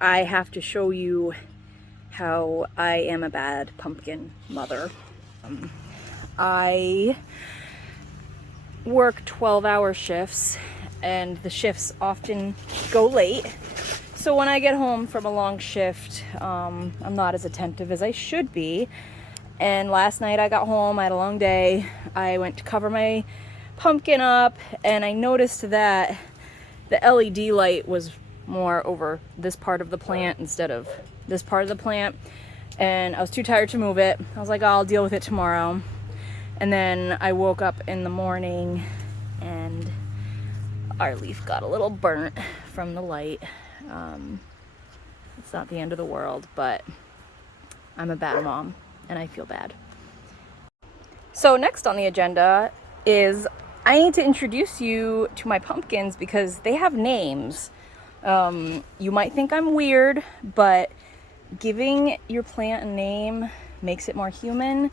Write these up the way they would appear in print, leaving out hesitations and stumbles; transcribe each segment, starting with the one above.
I have to show you how I am a bad pumpkin mother. I work 12-hour shifts, and the shifts often go late. So when I get home from a long shift, I'm not as attentive as I should be. And last night I got home, I had a long day. I went to cover my pumpkin up, and I noticed that the LED light was more over this part of the plant instead of this part of the plant. And I was too tired to move it. I was like, oh, I'll deal with it tomorrow. And then I woke up in the morning and our leaf got a little burnt from the light. It's not the end of the world, but I'm a bad mom and I feel bad. So next on the agenda is I need to introduce you to my pumpkins because they have names. You might think I'm weird, but giving your plant a name makes it more human,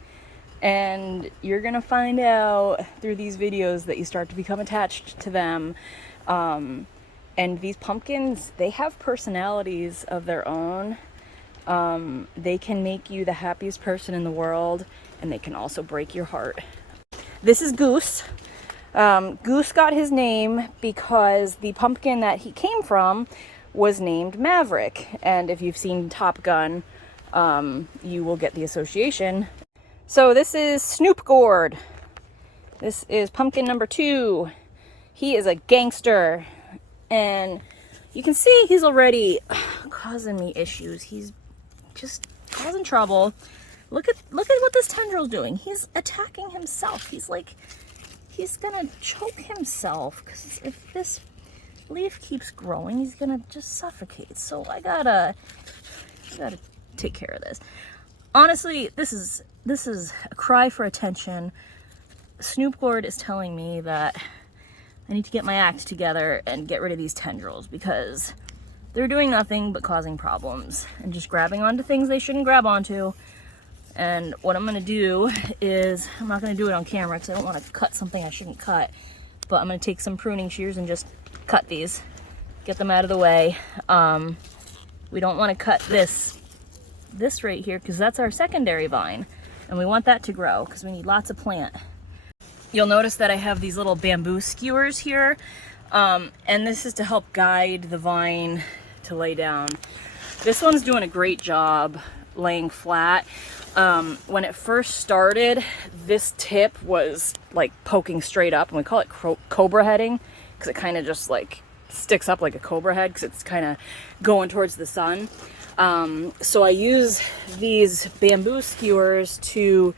and you're gonna find out through these videos that you start to become attached to them. And these pumpkins, they have personalities of their own. They can make you the happiest person in the world, and they can also break your heart. This is Goose. Goose got his name because the pumpkin that he came from was named Maverick. And if you've seen Top Gun, you will get the association. So this is Snoop Gourd. This is pumpkin number 2. He is a gangster. And you can see he's already causing me issues. He's just causing trouble. Look at what this tendril's doing. He's attacking himself. He's gonna choke himself, because if this leaf keeps growing, he's gonna just suffocate. So I gotta take care of this. Honestly, this is a cry for attention. Snoop Gourd is telling me that I need to get my act together and get rid of these tendrils, because they're doing nothing but causing problems and just grabbing onto things they shouldn't grab onto. And what I'm gonna do is, I'm not gonna do it on camera because I don't want to cut something I shouldn't cut, but I'm gonna take some pruning shears and just cut these, get them out of the way. We don't want to cut this right here, because that's our secondary vine, and we want that to grow because we need lots of plant. You'll notice that I have these little bamboo skewers here, and this is to help guide the vine to lay down. This one's doing a great job laying flat. When it first started, this tip was like poking straight up, and we call it cobra heading because it kind of just like sticks up like a cobra head because it's kind of going towards the sun. So I use these bamboo skewers to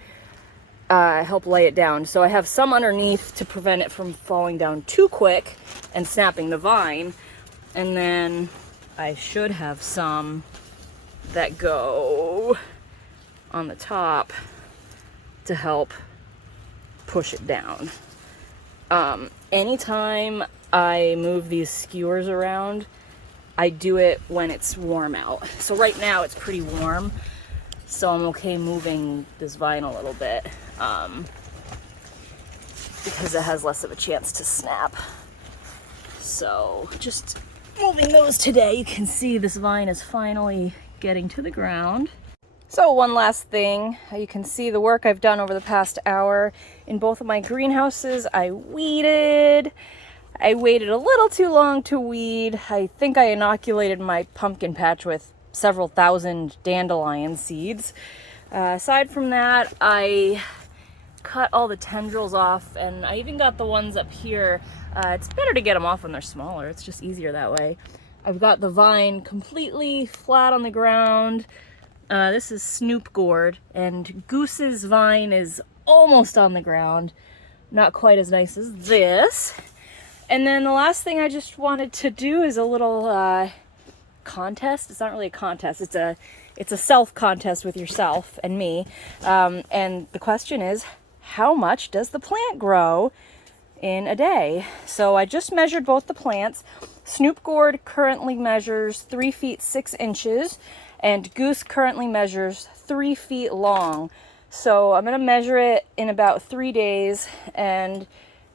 help lay it down. So I have some underneath to prevent it from falling down too quick and snapping the vine, and then I should have some that go on the top to help push it down. Anytime I move these skewers around, I do it when it's warm out. So right now it's pretty warm, so I'm okay moving this vine a little bit, because it has less of a chance to snap. So just moving those today. You can see this vine is finally getting to the ground. So one last thing, you can see the work I've done over the past hour. In both of my greenhouses, I weeded. I waited a little too long to weed. I think I inoculated my pumpkin patch with several thousand dandelion seeds. Aside from that, I cut all the tendrils off, and I even got the ones up here. It's better to get them off when they're smaller. It's just easier that way. I've got the vine completely flat on the ground. This is Snoop Gourd, and Goose's vine is almost on the ground. Not quite as nice as this. And then the last thing I just wanted to do is a little contest. It's not really a contest. It's a self contest with yourself and me. And the question is, how much does the plant grow in a day? So I just measured both the plants. Snoop Gourd currently measures 3 feet 6 inches, and Goose currently measures 3 feet long. So I'm gonna measure it in about 3 days, and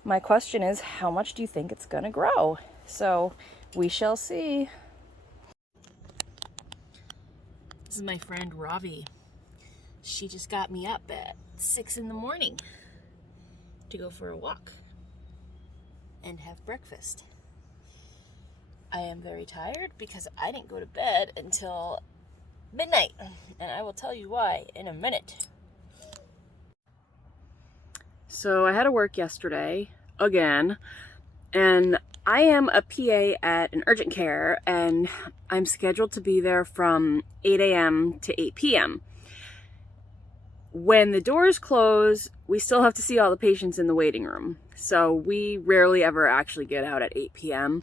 my question is, how much do you think it's gonna grow? So we shall see. This is my friend Ravi. She just got me up at 6 in the morning to go for a walk and have breakfast. I am very tired because I didn't go to bed until midnight, and I will tell you why in a minute. So I had to work yesterday again, and I am a PA at an urgent care, and I'm scheduled to be there from 8 a.m. to 8 p.m. When the doors close, we still have to see all the patients in the waiting room. So we rarely ever actually get out at 8 p.m.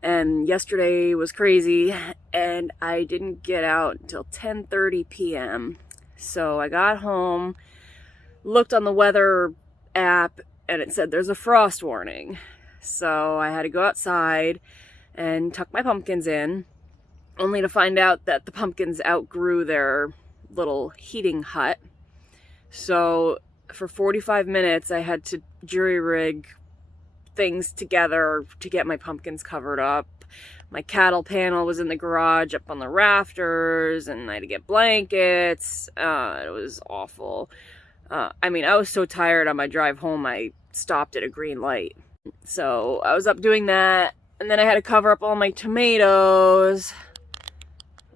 And yesterday was crazy, and I didn't get out until 10:30 p.m. So I got home, looked on the weather app, and it said there's a frost warning. So I had to go outside and tuck my pumpkins in, only to find out that the pumpkins outgrew their little heating hut. So for 45 minutes, I had to jury rig things together to get my pumpkins covered up. My cattle panel was in the garage up on the rafters, and I had to get blankets. It was awful. I was so tired on my drive home, I stopped at a green light. So I was up doing that, and then I had to cover up all my tomatoes.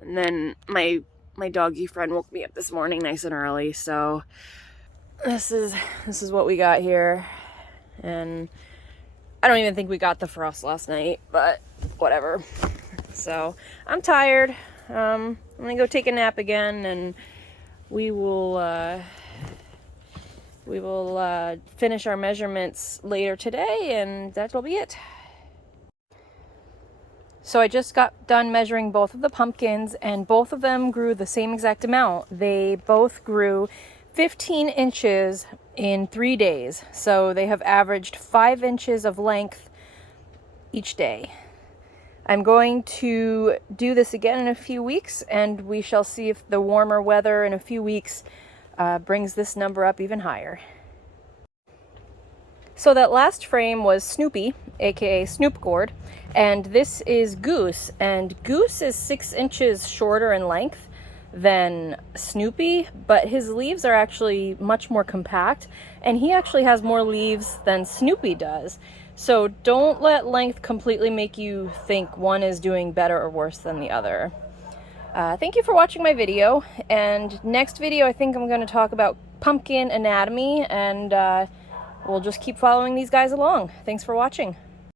And then my doggy friend woke me up this morning nice and early. So this is what we got here. And I don't even think we got the frost last night, but whatever. So I'm tired. I'm gonna go take a nap again, and we will finish our measurements later today, and that'll be it. So I just got done measuring both of the pumpkins, and both of them grew the same exact amount. They both grew 15 inches in 3 days. So they have averaged 5 inches of length each day. I'm going to do this again in a few weeks, and we shall see if the warmer weather in a few weeks brings this number up even higher. So that last frame was Snoopy, aka Snoop Gourd, and this is Goose, and Goose is 6 inches shorter in length than Snoopy, but his leaves are actually much more compact, and he actually has more leaves than Snoopy does. So don't let length completely make you think one is doing better or worse than the other. Thank you for watching my video, and next video I think I'm going to talk about pumpkin anatomy, and we'll just keep following these guys along. Thanks for watching.